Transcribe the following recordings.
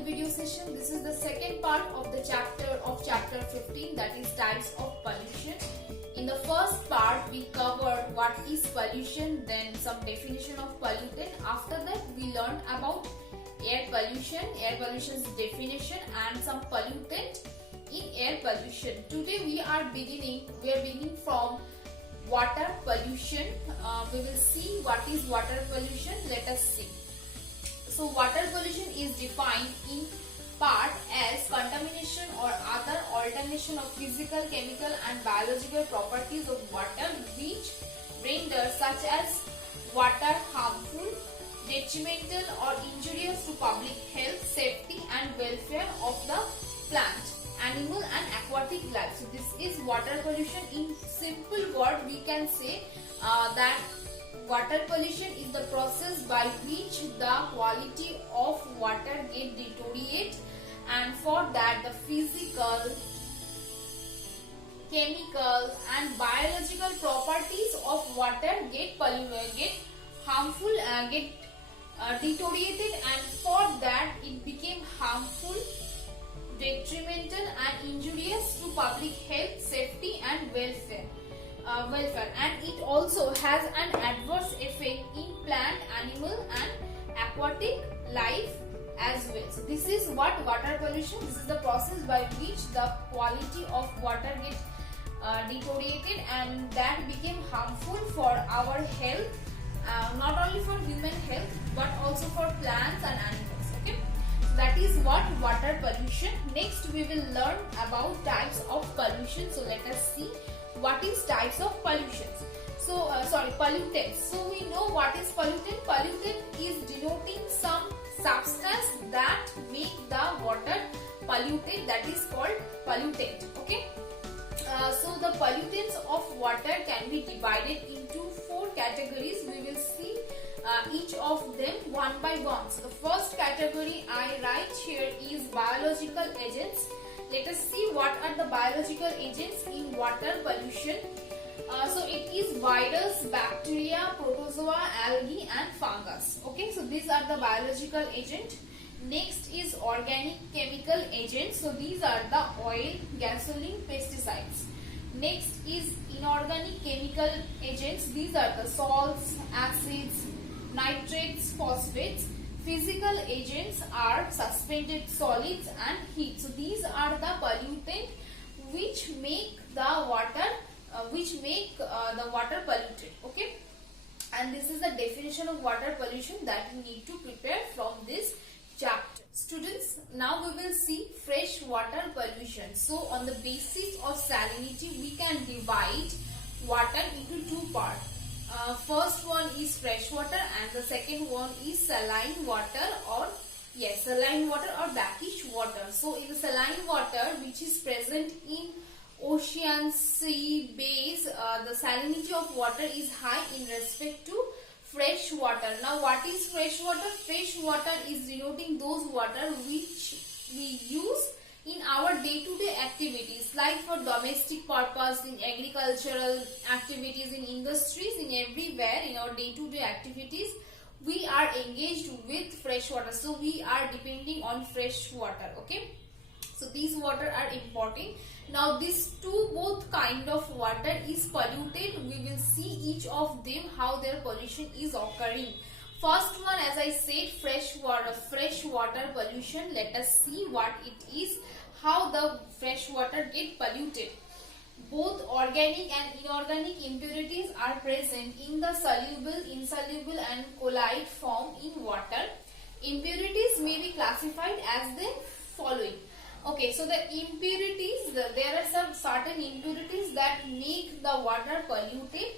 new video session. This is the second part of the chapter 15, that is types of pollution. In the first part we covered what is pollution, then some definition of pollutant. After that we learned about air pollution's definition and some pollutant in air pollution. Today we are beginning from water pollution. We will see what is water pollution. Let us see. So water pollution is defined in part as contamination or other alteration of physical, chemical and biological properties of water which render such as water harmful, detrimental or injurious to public health, safety and welfare of the plant, animal and aquatic life. So this is water pollution. In simple word we can say that water pollution is the process by which the quality of water get deteriorate, and for that the physical, chemical and biological properties of water get harmful, get deteriorated, and for that it became harmful, detrimental and injurious to public health, safety and welfare, and it also has an adverse effect in plant, animal and aquatic life as well. So this is what water pollution. This is the process by which the quality of water gets deteriorated and that became harmful for our health, not only for human health but also for plants and animals. Okay, so that is what water pollution. Next we will learn about types of pollution. So let us see what is types of pollutions. So pollutants. So we know what is pollutant. Pollutant is denoting some substance that make the water polluted, that is called pollutant. Okay, so the pollutants of water can be divided into 4 categories. We will see each of them one by one. So the first category I write here is biological agents. Let us see what are the biological agents in water pollution. So it is virus, bacteria, protozoa, algae and fungus. Okay, so these are the biological agent. Next is organic chemical agents. So these are the oil, gasoline, pesticides. Next is inorganic chemical agents. These are the salts, acids, nitrates, phosphates. Physical agents are suspended solids and heat. So these are the pollutant which make the water polluted. Okay, and this is the definition of water pollution that you need to prepare from this chapter. Students, now we will see fresh water pollution. So on the basis of salinity we can divide water into 2 parts. First one is fresh water and the second one is saline water or brackish water. So in the saline water which is present in ocean, sea, bays, the salinity of water is high in respect to fresh water. Now what is fresh water? Fresh water is denoting those water which we use in our day-to-day activities, like for domestic purpose, in agricultural activities, in industries, in everywhere in our day-to-day activities we are engaged with fresh water. So we are depending on fresh water. Okay, so these water are important. Now these both kind of water is polluted. We will see each of them how their pollution is occurring. First one, as I said, fresh water pollution. Let us see what it is, how the fresh water get polluted. Both organic and inorganic impurities are present in the soluble, insoluble and colloid form in water. Impurities may be classified as the following. Okay, so the impurities, there are some certain impurities that make the water polluted.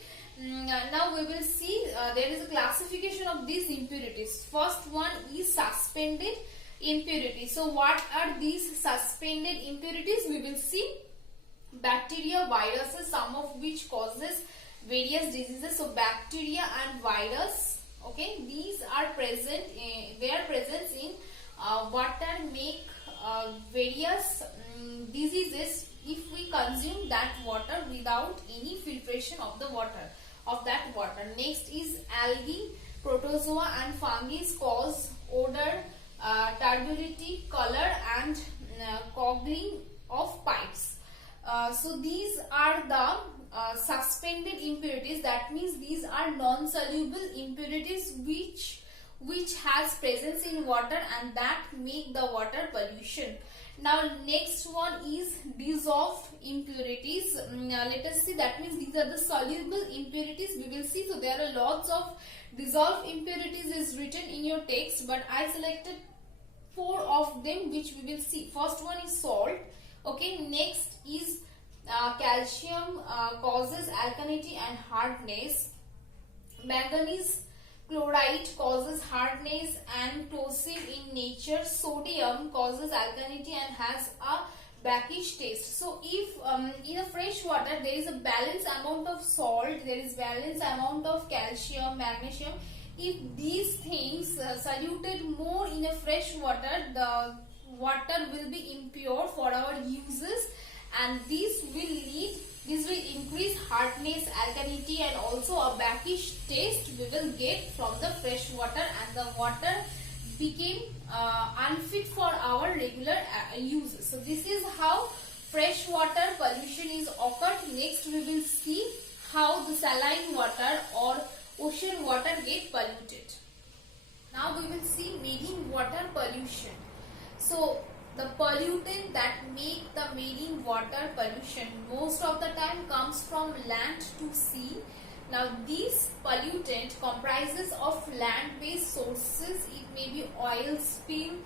Now we will see there is a classification of these impurities. First one is suspended impurities. So what are these suspended impurities? We will see bacteria, viruses, some of which causes various diseases. So bacteria and virus, okay, these are present, their presence in water make various diseases if we consume that water without any filtration of the water, of that water. Next is algae, protozoa and fungi cause odor, turbidity, color, and coggling of pipes. So these are the suspended impurities. That means these are non-soluble impurities which has presence in water and that make the water pollution. Now next one is dissolved impurities. Let us see, that means these are the soluble impurities we will see. So there are lots of dissolved impurities is written in your text, but I selected 4 of them which we will see. First one is salt. Okay, next is calcium causes alkalinity and hardness. Manganese chloride causes hardness and corrosive in nature. Sodium causes alkalinity and has a brackish taste. So if in a fresh water there is a balanced amount of salt, there is balanced amount of calcium, magnesium. If these things soluted more in a fresh water, the water will be impure for our uses, and this will increase hardness, alkalinity, and also a brackish taste we will get from the fresh water, and the water became unfit for our regular uses. So this is how fresh water pollution is occurred. Next we will see how the saline water or ocean water get polluted. Now we will see marine water pollution. So the pollutant that make the marine water pollution most of the time comes from land to sea. Now this pollutant comprises of land-based sources. It may be oil spill,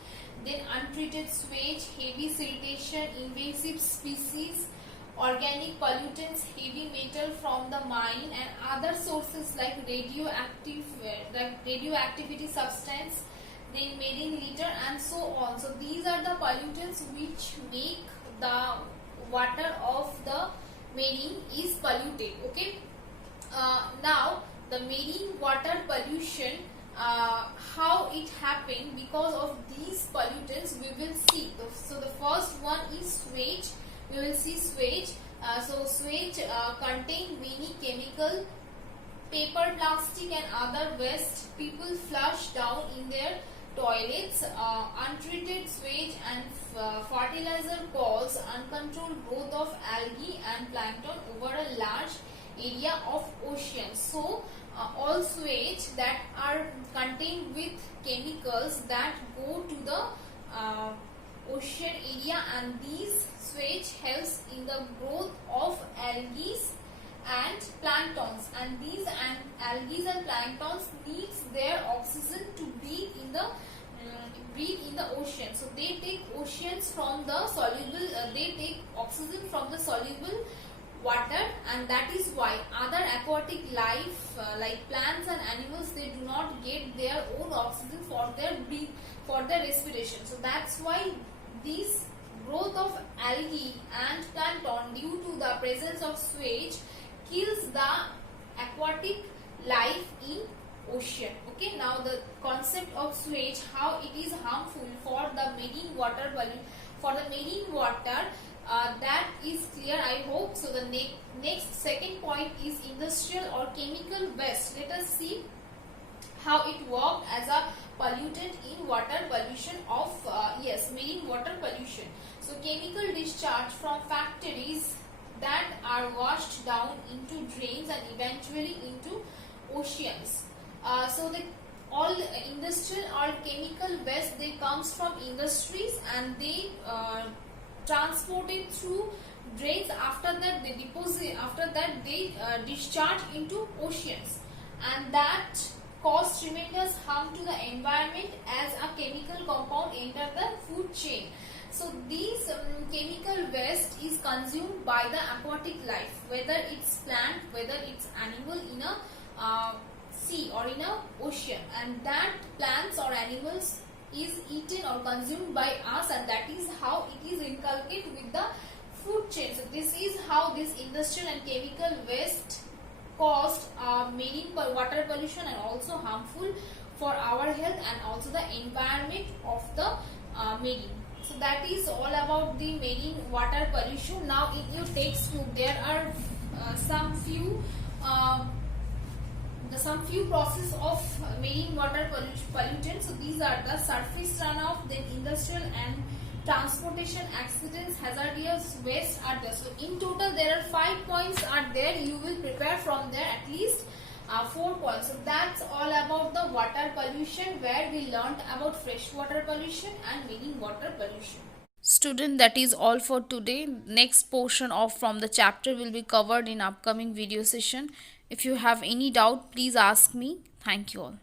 then untreated sewage, heavy sedition, invasive species, organic pollutants, heavy metal from the mine, and other sources like radioactivity substance, then marine litter, and so on. So these are the pollutants which make the water of the marine is polluted. Okay. Now the marine water pollution, how it happened because of these pollutants we will see. So the first one is sewage. We will see sewage. So sewage contain many chemical, paper, plastic, and other waste people flush down in their toilets. Untreated sewage and fertilizer cause uncontrolled growth of algae and plankton over a large area of ocean. So all sewage that are contained with chemicals that go to the ocean area, and these sewage helps in the growth of algae and planktons, and these algae and planktons needs their oxygen to breathe in the ocean. So they take oceans from the soluble, they take oxygen from the soluble water, and that is why other aquatic life like plants and animals, they do not get their own oxygen for their respiration. So that's why this growth of algae and plankton due to the presence of sewage kills the aquatic life in ocean. Okay, now the concept of sewage, how it is harmful for the marine water, that is clear, I hope. So the next second point is industrial or chemical waste. Let us see how it worked as a pollutant in water pollution of marine water pollution. So chemical discharge from factories that are washed down into drains and eventually into oceans. So all industrial or chemical waste, they comes from industries, and they transported through drains. After that they deposit, after that they discharge into oceans, and that cause tremendous harm to the environment as a chemical compound enter the food chain. So these chemical waste is consumed by the aquatic life, whether it's plant, whether it's animal in a sea or in a ocean, and that plants or animals is eaten or consumed by us, and that is how it is inculcated with the food chain. So this is how this industrial and chemical waste caused marine water pollution and also harmful for our health and also the environment of the marine. So that is all about the marine water pollution. Now in your textbook there are some few the some few process of marine water pollutants. So these are the surface runoff, then industrial and transportation accidents, hazardous waste are there. So in total there are 5 points are there. You will prepare from there at least 4 points. So that's all about the water pollution, where we learned about freshwater pollution and marine water pollution. Student, that is all for today. Next portion of from the chapter will be covered in upcoming video session. If you have any doubt, please ask me. Thank you all.